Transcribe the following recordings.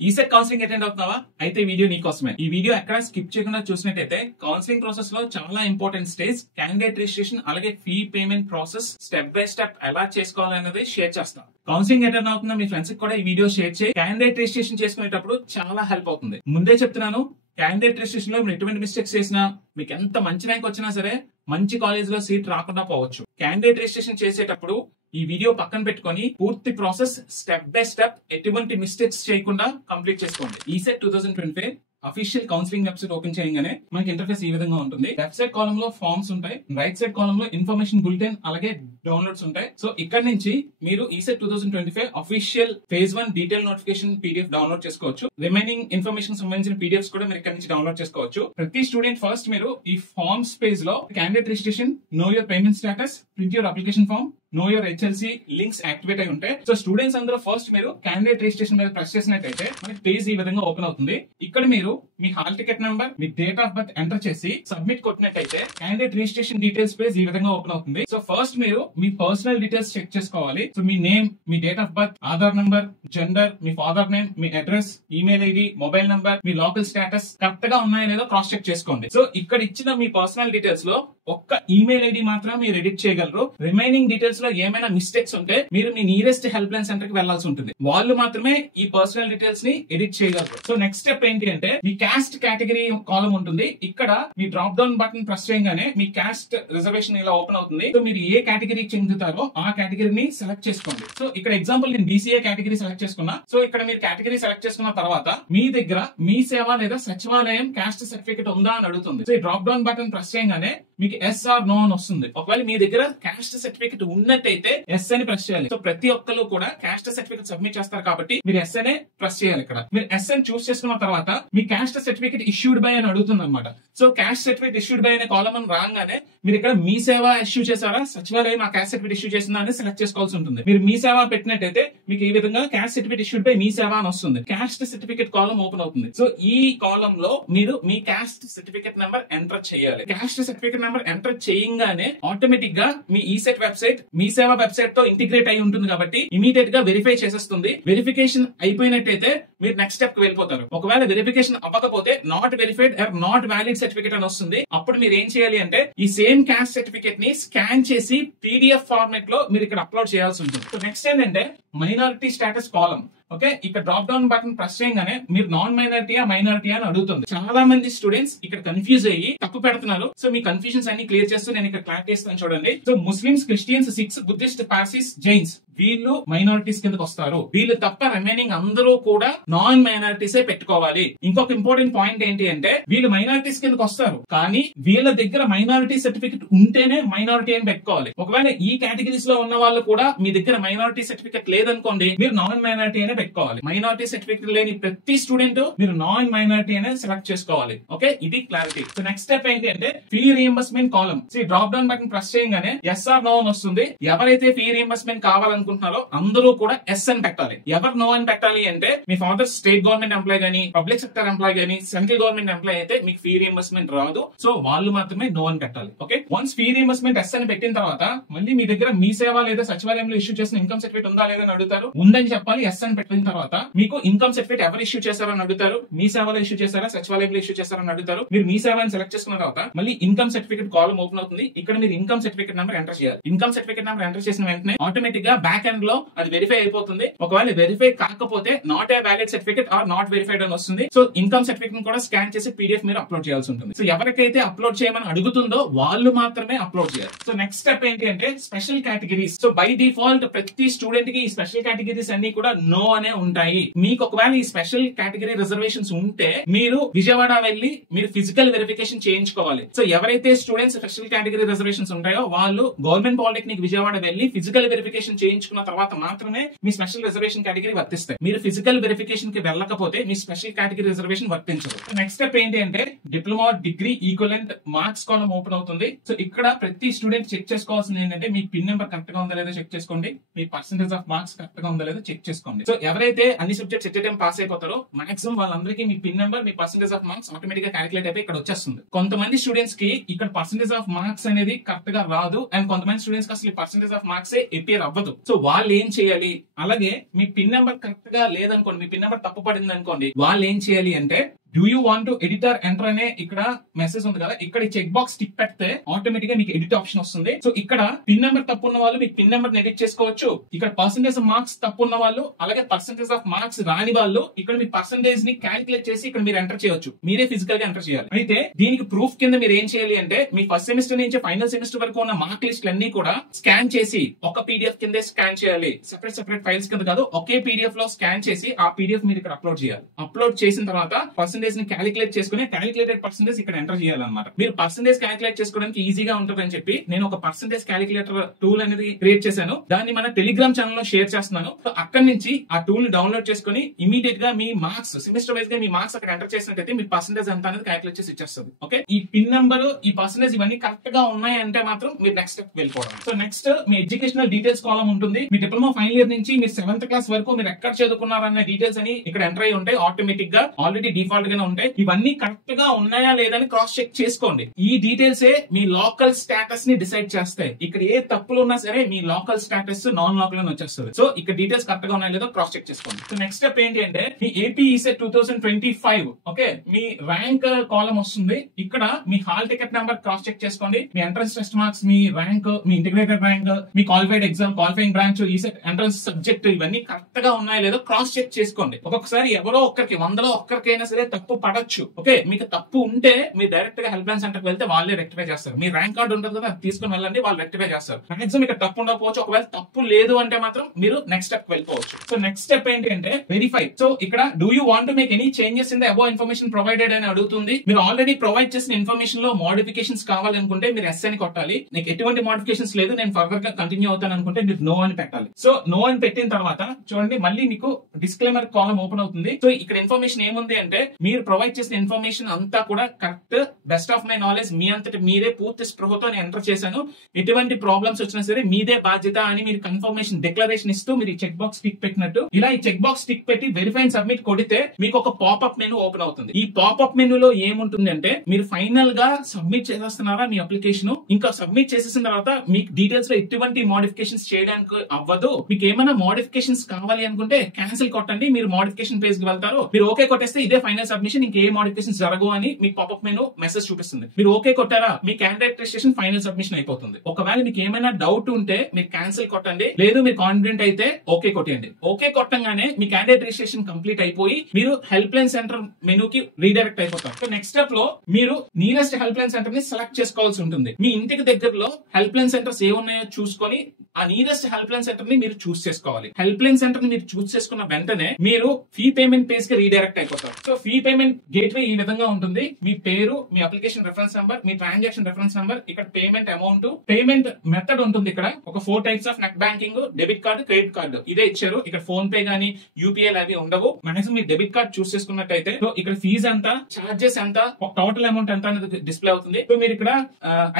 ECET counselling attend అవుతున్నావా? అయితే ఈ video నీకోసమే. ఈ వీడియో ఎక్కడ స్కిప్ చేయకుండా చూసినట్టయితే కౌన్సిలింగ్ ప్రాసెస్ లో చాలా ఇంపార్టెంట్ స్టేజ్ క్యాండిడేట్ రిజిస్ట్రేషన్ అలాగే fee payment process step by step ఎలా చేసుకోవాలనేది షేర్ చేస్తాం. కౌన్సిలింగ్ అటెండ్ అవుతున్న మీ ఫ్రెండ్స్ కి కూడా ఈ వీడియో షేర్ చేయి. క్యాండిడేట్ రిజిస్ట్రేషన్ చేసుకునేటప్పుడు చాలా హెల్ప్ అవుతుంది. ముందే చెప్తున్నాను, క్యాండిడేట్ రిజిస్ట్రేషన్ లో మీరు ఎటువంటి మిస్టేక్స్ చేసినా, మీకు ఎంత మంచి ర్యాంక్ వచ్చినా సరే మంచి కాలేజ్ లో సీట్ రాకుండా పోవచ్చు. క్యాండిడేట్ రిజిస్ట్రేషన్ చేసేటప్పుడు ఈ వీడియో పక్కన పెట్టుకొని పూర్తి ప్రాసెస్ స్టెప్ బై స్టెప్ ఎటువంటి మిస్టేక్స్ చేయకుండా కంప్లీట్ చేసుకోండి. ECET 2025 official counselling website open చేయగానే మనకి ఇంటర్ఫేస్ ఈ విధంగా ఉంటుంది. లెఫ్ట్ సైడ్ కాలమ్ లో ఫార్మ్స్ ఉంటాయి, రైట్ సైడ్ కాలమ్ లో ఇన్ఫర్మేషన్ బులెటిన్ అలాగే డౌన్లోడ్స్ ఉంటాయి. సో ఇక్కడ నుంచి మీరు ECET 2025 official phase 1 detail notification PDF download చేసుకోవచ్చు. రిమైనింగ్ ఇన్ఫర్మేషన్ సంబంధించిన పీడిఎఫ్స్ కూడా మీరు ఇక్కడ నుంచి డౌన్లోడ్ చేసుకోవచ్చు. ప్రతి స్టూడెంట్ ఫస్ట్ మీరు ఈ ఫార్మ్స్ పేజ్ లో candidate registration, know your payment status, print your application form, know your HLC links activate అయి ఉంటాయి. సో స్టూడెంట్స్ అందరూ ఫస్ట్ మీరు క్యాండిడేట్ రిజిస్ట్రేషన్ మీద ప్రెస్ చేసినట్టయితే మనకి పేజ్ ఈ విధంగా ఓపెన్ అవుతుంది. ఇక్కడ మీరు మీ హాల్ టికెట్ నెంబర్, మీ డేట్ ఆఫ్ బర్త్ ఎంటర్ చేసి సబ్మిట్ కొట్టినట్టయితే క్యాండిడేట్ రిజిస్ట్రేషన్ డీటెయిల్స్ పేజ్ ఈ విధంగా ఓపెన్ అవుతుంది. సో ఫస్ట్ మీరు మీ పర్సనల్ డీటెయిల్స్ చెక్ చేసుకోవాలి. So me name, me date of birth, Aadhaar number, gender, me father name, me address, email ID, mobile number, me local status correct గా ఉన్నాయో లేదో cross check చేసుకోండి. సో ఇక్కడ ఇచ్చిన మీ పర్సనల్ డీటెయిల్స్ లో ఒక్క ఈమెయిల్ ఐడి మాత్రం మీరు ఎడిట్ చేయగలరు. రిమైనింగ్ డీటెయిల్స్ లో ఏమైనా మిస్టేక్స్ ఉంటే మీరు మీ నియరెస్ట్ హెల్ప్ లైన్ సెంటర్ కి వెళ్లాల్సి ఉంటుంది. వాళ్ళు మాత్రమే ఈ పర్సనల్ డీటెయిల్స్ ని ఎడిట్ చేయగలరు. సో నెక్స్ట్ స్టెప్ ఏంటి అంటే మీ క్యాస్ట్ కేటగిరీ కాలం ఉంటుంది. ఇక్కడ మీ డ్రాప్ డౌన్ బటన్ ప్రెస్ చేయగానే మీ క్యాస్ట్ రిజర్వేషన్ ఇలా ఓపెన్ అవుతుంది. సో మీరు ఏ కేటగిరీకి చెందుతారో ఆ కేటగిరీని సెలెక్ట్ చేసుకోండి. సో ఇక్కడ ఎగ్జాంపుల్ నేను బీసీఏ కేటగిరీ సెలెక్ట్ చేసుకున్నా. సో ఇక్కడ మీరు కేటగిరీ సెలెక్ట్ చేసుకున్న తర్వాత మీ దగ్గర మీ సేవ లేదా సచివాలయం క్యాస్ట్ సర్టిఫికేట్ ఉందా అని అడుగుతుంది. సో ఈ డ్రాప్ డౌన్ బటన్ ప్రెస్ చేయగానే మీకు ఎస్ ఆర్ నో అని వస్తుంది. ఒకవేళ మీ దగ్గర క్యాస్ట్ సర్టిఫికేట్ ఉన్నట్టయితే ఎస్ అని ప్రెస్ చేయాలి. సో ప్రతి ఒక్కరు కూడా క్యాస్ట్ సర్టిఫికేట్ సబ్మిట్ చేస్తారు కాబట్టి మీరు ఎస్ అనే ప్రెస్ చేయాలి. ఇక్కడ మీరు ఎస్ అని చూస్ చేసుకున్న తర్వాత మీ క్యాస్ట్ సర్టిఫికేట్ ఇష్యూడ్ బై అని అడుగుతుంది అనమాట. So caste certificate issued by అనే కాలం అని రాగానే మీరు ఇక్కడ మీ సేవ ఇష్యూ చేశారా, సచివాలయం ఆ క్యాస్ట్ సర్టిఫికేట్ ఇష్యూ చేసిందా అని సెలెక్ట్ చేసుకోవాల్సి ఉంటుంది. మీరు మీ సేవ పెట్టినట్టయితే మీకు ఈ విధంగా క్యాస్ట్ సర్టిఫికేట్ ఇష్యూడ్ బై మీ సేవ అని వస్తుంది. క్యాస్ట్ సర్టిఫికేట్ కాలం ఓపెన్ అవుతుంది. సో ఈ కాలం లో మీరు మీ క్యాస్ట్ సర్టిఫికేట్ నెంబర్ ఎంటర్ చేయాలి. క్యాస్ట్ సర్టిఫికేట్ నెంబర్ ఎంటర్ చేయగానే ఆటోమేటిక్ గా మీ ఈసెట్ వెబ్సైట్ మీ సేవ వెబ్సైట్ తో ఇంటిగ్రేట్ అయి ఉంటుంది కాబట్టి ఇమీడియట్ గా వెరిఫై చేసేస్తుంది. వెరిఫికేషన్ అయిపోయినట్టయితే మీరు నెక్స్ట్ స్టెప్ కి వెళ్ళిపోతారు. ఒకవేళ వెరిఫికేషన్ అవ్వకపోతే not verified or not valid certificate అని వస్తుంది. అప్పుడు మీరు ఏం చేయాలి అంటే ఈ సేమ్ క్యాస్ట్ సర్టిఫికేట్ ని స్కాన్ చేసి పీడిఎఫ్ ఫార్మాట్ లో మీరు ఇక్కడ అప్లోడ్ చేయాల్సి ఉంటుంది. సో నెక్స్ట్ ఏంటంటే మైనారిటీ స్టేటస్ కాలం. ఓకే, ఇక్కడ డ్రాప్ డౌన్ బటన్ ప్రెస్ చేయగానే మీరు నాన్ మైనారిటీయా మైనారిటీ అని అడుగుతుంది. చాలా మంది స్టూడెంట్స్ ఇక్కడ కన్ఫ్యూజ్ అయ్యి తప్పు పెడుతున్నారు. సో మీ కన్ఫ్యూజన్స్ అన్ని క్లియర్ చేస్తూ నేను ఇక్కడ క్లారిటీ ఇస్తాను చూడండి. So Muslims, Christians, Sikhs, Buddhist, Parsis, Jains వీళ్ళు మైనారిటీస్ కిందకి వస్తారు. వీళ్ళు తప్ప రిమైనింగ్ అందరూ కూడా నాన్ మైనారిటీసే పెట్టుకోవాలి. ఇంకొక ఇంపార్టెంట్ పాయింట్ ఏంటి అంటే వీళ్ళు మైనారిటీస్ కిందకి వస్తారు కానీ వీళ్ళ దగ్గర మైనారిటీ సర్టిఫికేట్ ఉంటేనే మైనారిటీ అని పెట్టుకోవాలి. ఒకవేళ ఈ కేటగిరీస్ లో ఉన్న వాళ్ళు కూడా మీ దగ్గర మైనారిటీ సర్టిఫికేట్ లేదనుకోండి, మీరు నాన్ మైనారిటీ అనే పెట్టుకోవాలి. మైనారిటీ సర్టిఫికేట్ లేని ప్రతి స్టూడెంట్ మీరు నాన్ మైనారిటీ అనే సెలెక్ట్ చేసుకోవాలి. ఓకే, ఇది క్లారిటీ. సో నెక్స్ట్ స్టెప్ ఏంటి అంటే ఫీ రీఎంబర్స్మెంట్ కాలం. డ్రాప్ డౌన్ బటన్ ప్రెస్ చేయగానే ఎస్ ఆర్ నో అని వస్తుంది. ఎవరైతే ఫీ రీఎంబర్స్మెంట్ కావాలనుకుంటున్నారో అందరూ కూడా ఎస్ అని పెట్టాలి. ఎవరు నో అని పెట్టాలి అంటే మీ ఫాదర్ స్టేట్ గవర్నమెంట్ ఎంప్లాయ్ గానీ, పబ్లిక్ సెక్టర్ ఎంప్లాయ్ గానీ, సెంట్రల్ గవర్నమెంట్ ఎంప్లాయ్ అయితే మీకు ఫీ రీఎంబర్స్మెంట్ రాదు. సో వాళ్ళు మాత్రమే నో అని పెట్టాలి. Okay, once fee reimbursement yes అని పెట్టిన తర్వాత మళ్ళీ మీ దగ్గర మీ సేవ లేదా సచివాలయంలో ఇష్యూ చేసిన ఇన్కమ్ సర్టిఫికేట్ ఉందా లేదా అని అడుగుతారు. ఉందని చెప్పాలి. ఎస్ అని పెట్టిన తర్వాత మీకు ఇన్కమ్ సర్టిఫికేట్ ఎవరు ఇష్యూ చేశారని అడుగుతారు. మీ సేవలో ఇష్యూ చేశారా, సచివాలయంలో ఇష్యూ చేశారని అడుగుతారు. మీరు మీ సేవని సెలెక్ట్ చేసుకున్న తర్వాత మళ్ళీ ఇన్కమ్ సర్టిఫికేట్ కాలం ఓపెన్ అవుతుంది. ఇక్కడ మీరు ఇన్కమ్ సర్టిఫికేట్ నెంబర్ ఎంటర్ చేయాలి. ఇన్కమ్ సర్టిఫికేట్ నెంబర్ ఎంటర్ చేసిన వెంటనే ఆటోమేటిక్ గా బ్యాక్ ఎండ్ లో అది వెరిఫై అయిపోతుంది. ఒకవేళ వెరిఫై కాకపోతే not a valid certificate or not verified అని వస్తుంది. సో ఇన్కమ్ సర్టిఫికేట్ కూడా స్కాన్ చేసి పీడిఎఫ్ మీరు అప్లోడ్ చేయాల్సి ఉంటుంది. సో ఎవరికైతే అప్లోడ్ చేయమని అడుగుతుందో వాళ్ళు మాత్రమే అప్లోడ్ చేయాలి. సో నెక్స్ట్ స్టెప్ ఏంటి అంటే special categories. So by default ప్రతి స్టూడెంట్ కి ఈ స్పెషల్ కేటగిరీస్ అన్ని కూడా నో అనే ఉంటాయి. మీకు ఒకవేళ ఈ స్పెషల్ కేటగిరీ రిజర్వేషన్స్ ఉంటే మీరు విజయవాడ వెళ్ళి మీరు ఫిజికల్ వెరిఫికేషన్ చేయించుకోవాలి. సో ఎవరైతే స్టూడెంట్స్ స్పెషల్ కేటగిరీ రిజర్వేషన్స్ ఉంటాయో వాళ్ళు గవర్నమెంట్ పాలిటెక్నిక్ విజయవాడ వెళ్ళి ఫిజికల్ వెరిఫికేషన్ చేయించుకున్న తర్వాత మాత్రమే మీ స్పెషల్ రిజర్వేషన్ కేటగిరీ వర్తిస్తాయి. మీరు ఫిజికల్ వెరిఫికేషన్ కి వెళ్ళకపోతే మీ స్పెషల్ కేటగిరీ రిజర్వేషన్ వర్తించదు. నెక్స్ట్ స్టెప్ ఏంటి అంటే డిప్లొమా, డిగ్రీ ఈక్వలెంట్ మార్క్స్ కాలం ఓపెన్ అవుతుంది. సో ఇక్కడ ప్రతి స్టూడెంట్ చెక్ చేసుకోవాల్సింది ఏంటంటే మీ పిన్ నెంబర్ కరెక్ట్ గా ఉందా లేదా చెక్ చేసుకోండి. మీ పర్సెంటేజ్ ఆఫ్ మార్క్స్ కరెక్ట్ గా ఉందా లేదా చెక్ చేసుకోండి. సో ఎవరైతే అన్ని సబ్జెక్ట్స్ ఎట్ టైం పాస్ అయిపోతారో మాక్సిమం వాళ్ళందరికీ మీ పిన్ నెంబర్, మీ పర్సెంటేజ్ ఆఫ్ మార్క్స్ ఆటోమేటిక్ గా క్యాలిక్యులేట్ అయిపోయి ఇక్కడ వచ్చేస్తుంది. కొంతమంది స్టూడెంట్స్ కి ఇక్కడ పర్సెంటేజ్ ఆఫ్ మార్క్స్ అనేది కరెక్ట్ గా రాదు, అండ్ కొంతమంది స్టూడెంట్స్ కి అసలు పర్సెంటేజ్ ఆఫ్ మార్క్స్ ఎపియర్ అవ్వదు. సో వాళ్ళు ఏం చేయాలి, అలాగే మీ పిన్ నెంబర్ కరెక్ట్ గా లేదనుకోండి, మీ పిన్ నెంబర్ తప్పు పడింది అనుకోండి, వాళ్ళు ఏం చేయాలి అంటే do you want to editor enter అనే ఇక్కడ మెసేజ్ ఉంది కదా, ఇక్కడ చెక్ బాక్స్ టిక్ పెడితే ఆటోమేటిక్ గా మీకు ఎడిట్ ఆప్షన్ వస్తుంది. సో ఇక్కడ పిన్ నెంబర్ తప్పు ఉన్న వాళ్ళు మీ పిన్ నెంబర్ ఎడిట్ చేసుకోవచ్చు. ఇక్కడ పర్సెంటేజ్ ఆఫ్ మార్క్స్ తప్పు ఉన్న వాళ్ళు, అలాగే పర్సెంటేజ్ ఆఫ్ మార్క్స్ రాని వాళ్ళు ఇక్కడ మీ పర్సెంటేజ్ ని క్యాలిక్యులేట్ చేసి ఇక్కడ మీరు ఎంటర్ చేయవచ్చు. మీరే ఫిజికల్ గా ఎంటర్ చేయాలి. అయితే దీనికి ప్రూఫ్ కింద మీరు ఏం చేయాలి అంటే మీ ఫస్ట్ సెమిస్టర్ నుంచి ఫైనల్ సెమిస్టర్ వరకు ఉన్న మార్క్ లిస్ట్ అన్ని కూడా స్కాన్ చేసి ఒక పీడిఎఫ్ కింద స్కాన్ చేయాలి. సెపరేట్ ఫైల్స్ కింద కాదు, ఒకే పీడిఎఫ్ లో స్కాన్ చేసి ఆ పీడిఎఫ్ మీరు ఇక్కడ అప్లోడ్ చేయాలి. అప్లోడ్ చేసిన తర్వాత పర్సెంటేజ్ ని క్యాలిక్యులేట్ చేసుకుని క్యాలిక్యులేటెడ్ పర్సెంటేజ్ ఇక్కడ ఎంటర్ చేయాలన్నమాట. మీరు పర్సెంటేజ్ క్యాలిక్యులేట్ చేసుకోవడానికి ఈజీగా ఉంటుందని చెప్పి నేను ఒక పర్సెంటేజ్ క్యాలిక్యులేటర్ టూల్ అనేది క్రియేట్ చేశాను. దాన్ని మన టెలిగ్రామ్ ఛానల్ లో షేర్ చేస్తున్నాను. సో అక్కడ నుంచి ఆ టూల్ ని డౌన్లోడ్ చేసుకుని ఇమీడియట్ గా మీ మార్క్స్ సెమిస్టర్ వైజ్ గా మీ మార్క్స్ అక్కడ ఎంటర్ చేసినట్టయితే మీ పర్సెంటేజ్ ఎంత అనేది క్యాలిక్యులేట్ చేసి ఇచ్చేస్తుంది. ఓకే, ఈ పిన్ నెంబర్, ఈ పర్సెంటేజ్ ఇవన్నీ కరెక్ట్ గా ఉన్నాయంటే మాత్రం మీరు నెక్స్ట్ స్టెప్ వెళ్ళిపోవడం. సో నెక్స్ట్ మీ ఎడ్యుకేషనల్ డీటెయిల్స్ కాలం ఉంటుంది. మీ డిప్లొమా ఫైనల్ ఇయర్ నుంచి మీరు 7th క్లాస్ వరకు మీరు ఎక్కడ చదువుకున్నారన్న డీటెయిల్స్ అని ఇక్కడ ఎంటర్ అయి ఉంటాయి. ఆటోమేటిక్ గా ఆల్రెడీ డిఫాల్ట్ గానే ఉంటాయి. ఇవన్నీ కరెక్ట్ గా ఉన్నాయా లేదని క్రాస్ చెక్ చేసుకోండి. ఈ డీటెయిల్స్ మీ లోకల్ స్టేటస్ ని డిసైడ్ చేస్తాయి. ఇక్కడ ఏ తప్పులు ఉన్నా సరే మీ లోకల్ స్టేటస్ నాన్ లోకల్ అని వచ్చేస్తుంది. సో ఇక్కడ డీటెయిల్స్ కరెక్ట్ గా ఉన్నాయో లేదో క్రాస్ చెక్ చేసుకోండి. సో నెక్స్ట్ స్టెప్ ఏంటి అంటే మీ ఏపీ ఈసెట్ 2025 ఓకే, మీ ర్యాంక్ కాలం వస్తుంది. ఇక్కడ మీ hall ticket number cross check చేసుకోండి. మీ ఎంట్రన్స్ టెస్ట్ మార్క్స్, మీ ర్యాంక్, మీ ఇంటిగ్రేటెడ్ ర్యాంక్, మీ qualified exam, qualifying branch, ECET entrance subject ఇవన్నీ కరెక్ట్ గా ఉన్నాయో లేదో క్రాస్ చెక్ చేసుకోండి. ఒక్కొక్కసారి ఎవరో ఒక్కరికి 100లో ఒక్కరికైనా సరే తప్పు పడచ్చు. ఓకే, మీకు తప్పు ఉంటే మీరు డైరెక్ట్ గా హెల్ప్ లైన్ సెంటర్ కి వెళ్తే వాళ్ళే రెక్టిఫై చేస్తారు. మీ ర్యాంక్ కార్డు ఉంటుంది కదా, తీసుకుని వెళ్ళండి, వాళ్ళు రెక్టిఫై చేస్తారు. మాక్సిమం ఇక్కడ తప్పు ఉండకపోవచ్చు. ఒకవేళ తప్పు లేదు అంటే మాత్రం మీరు నెక్స్ట్ స్టెప్ వెళ్ళిపోవచ్చు. సో నెక్స్ట్ స్టెప్ ఏంటి అంటే వెరిఫై. సో ఇక్కడ do you want to make any changes in the above information provided అని అడుగుతుంది. మీరు ఆల్రెడీ ప్రొవైడ్ చేసిన ఇన్ఫర్మేషన్ లో మోడిఫికేషన్స్ కావాలనుకుంటే మీరు ఎస్ అని కొట్టాలి. నీకు ఎటువంటి మోడిఫికేషన్స్ లేదు, నేను ఫర్దర్ గా కంటిన్యూ అవుతాను అనుకుంటే మీరు నో అని పెట్టాలి. సో నో అని పెట్టిన తర్వాత చూడండి, మళ్ళీ మీకు డిస్క్లైమర్ కాలం ఓపెన్ అవుతుంది. సో ఇక్కడ ఇన్ఫర్మేషన్ ఏముంది అంటే మీరు ప్రొవైడ్ చేసిన ఇన్ఫర్మేషన్ అంతా కూడా correct, best of my knowledge, మీ అంతటి మీరే పూర్తి స్పృహతో ఎంటర్ చేశాను, ఎటువంటి ప్రాబ్లమ్స్ వచ్చినా సరే మీదే బాధ్యత అని మీరు కన్ఫర్మేషన్ డిక్లరేషన్ ఇస్తూ మీరు ఈ చెక్ బాక్స్ టిక్ పెట్టినట్టు ఇలా ఈ చెక్ బాక్స్ టిక్ పెట్టి వెరిఫై అండ్ సబ్మిట్ కొడితే మీకు ఒక పాపప్ మెనూ ఓపెన్ అవుతుంది. ఈ పాపప్ మెనూలో ఏముంటుంది అంటే మీరు ఫైనల్ గా సబ్మిట్ చేసేస్తున్నారా మీ అప్లికేషన్, ఇంకా సబ్మిట్ చేసేసిన తర్వాత మీకు డీటెయిల్స్ లో ఎటువంటి మోడిఫికేషన్స్ చేయడానికి అవ్వదు. మీకు ఏమైనా మోడిఫికేషన్స్ కావాలి అనుకుంటే క్యాన్సిల్ కొట్టండి, మీరు మోడిఫికేషన్ పేజ్ కి వెళ్తారు. మీరు ఓకే కొట్టేస్తే ఇదే ఫైనల్ సబ్మిషన్, ఇంకే మోడిఫికేషన్స్ జరగవు అని మీకు పాపప్ మెనూ మెసేజ్ చూపిస్తుంది. మీరు ఓకే కొట్టారా, మీ క్యాండిడేట్ రిజిస్ట్రేషన్ ఫైనల్ సబ్మిషన్ అయిపోతుంది. ఒకవేళ మీకు ఏమైనా డౌట్ ఉంటే మీరు క్యాన్సిల్ కొట్టండి, లేదు మీరు కాన్ఫిడెంట్ అయితే ఓకే కొట్టండి. ఓకే కొట్టంగానే మీ క్యాండిడేట్ రిజిస్ట్రేషన్ కంప్లీట్ అయిపోయి మీరు హెల్ప్ లైన్ సెంటర్ మెనూకి రీడైరెక్ట్ అయిపోతారు. సో నెక్స్ట్ స్టెప్ లో మీరు నియరెస్ట్ హెల్ప్ లైన్ సెంటర్ ని సెలెక్ట్ చేసుకోవాల్సి ఉంటుంది. మీ ఇంటికి దగ్గరలో హెల్ప్ లైన్ సెంటర్స్ ఏ ఉన్నాయో చూసుకొని ఆ నియరెస్ట్ హెల్ప్ లైన్ సెంటర్ ని మీరు చూస్ చేసుకోవాలి. హెల్ప్ లైన్ సెంటర్ ని మీరు చూస్ చేసుకున్న వెంటనే మీరు ఫీ పేమెంట్ పేజ్ కి రీడైరెక్ట్ అయిపోతారు. సో ఫీ పేమెంట్ గేట్వే ఈ విధంగా ఉంటుంది. మీ పేరు, మీ అప్లికేషన్ రెఫరెన్స్ నెంబర్, మీ ట్రాన్సాక్షన్ రెఫరెన్స్ నెంబర్, ఇక్కడ పేమెంట్ అమౌంట్, పేమెంట్ మెథడ్ ఉంటుంది. ఇక్కడ ఒక 4 types of net banking, debit card, credit card ఇదే ఇచ్చారు. ఇక్కడ ఫోన్ పే గానీ యూపీఐ అవి ఉండవు. మాక్సిమం మీ డెబిట్ కార్డ్ చూస్ చేసుకున్నట్టయితే సో ఇక్కడ ఫీజ్ ఎంత, చార్జెస్ ఎంత, టోటల్ అమౌంట్ ఎంత అనేది డిస్ప్లే అవుతుంది. సో మీరు ఇక్కడ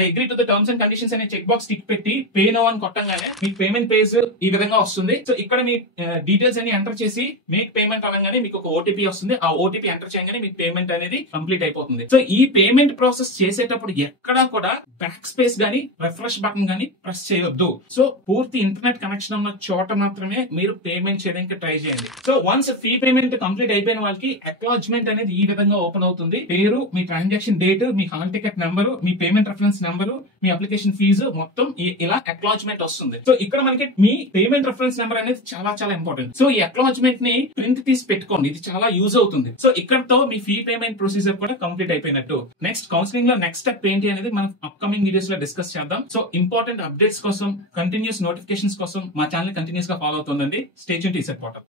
I agree to the terms and conditions అనే చెక్ బాక్స్ టిక్ పెట్టి పే నౌ అని కొట్టంగానే మీకు పేమెంట్ పేజ్ ఈ విధంగా వస్తుంది. సో ఇక్కడ మీ డీటెయిల్స్ అన్ని ఎంటర్ చేసి మేక్ పేమెంట్ అనగానే మీకు ఒక ఓటీపీ వస్తుంది. ఆ ఓటీపీ ఎంటర్ చేయగానే మీకు పేమెంట్ అనేది కంప్లీట్ అయిపోతుంది. సో ఈ పేమెంట్ ప్రాసెస్ చేసేటప్పుడు ఎక్కడా కూడా బ్యాక్ స్పేస్ గానీ రిఫ్రెష్ బటన్ గానీ ప్రెస్ చేయొద్దు. సో పూర్తి ఇంటర్నెట్ కనెక్షన్ ఉన్న చోట మాత్రమే మీరు పేమెంట్ చేయడానికి ట్రై చేయండి. So once fee payment complete అయిపోయిన వాళ్ళకి అక్నాలెడ్జ్మెంట్ అనేది ఈ విధంగా ఓపెన్ అవుతుంది. పేరు, మీ ట్రాన్సాక్షన్ డేట్, మీ హాల్ టికెట్ నెంబరు, మీ పేమెంట్ రెఫరెన్స్ నెంబరు, మీ అప్లికేషన్ ఫీజు మొత్తం ఇలా అక్నాలెడ్జ్మెంట్ వస్తుంది. సో ఇక్కడ మనకి మీ పేమెంట్ రెఫరెన్స్ నెంబర్ అనేది చాలా చాలా ఇంపార్టెంట్. సో ఈ అక్నాలెడ్జ్మెంట్ ని ప్రింట్ తీసి పెట్టుకోండి, ఇది చాలా యూజ్ అవుతుంది. సో ఇక్కడతో మీ ఫీ పేమెంట్ ప్రొసీజర్ కూడా కంప్లీట్ అయిపోయినట్టు. నెక్స్ట్ కౌన్సిలింగ్ లో నెక్స్ట్ స్టెప్ ఏంటి అనేది మనం అప్కమింగ్ వీడియోస్ లో డిస్కస్ చేద్దాం. సో ఇంపార్టెంట్ అప్డేట్స్ కోసం, కంటిన్యూస్ నోటిఫికేషన్స్ కోసం మా ఛానల్ కంటిన్యూస్ గా ఫాలో అవుతుందండి. Stay tuned to ECET portal.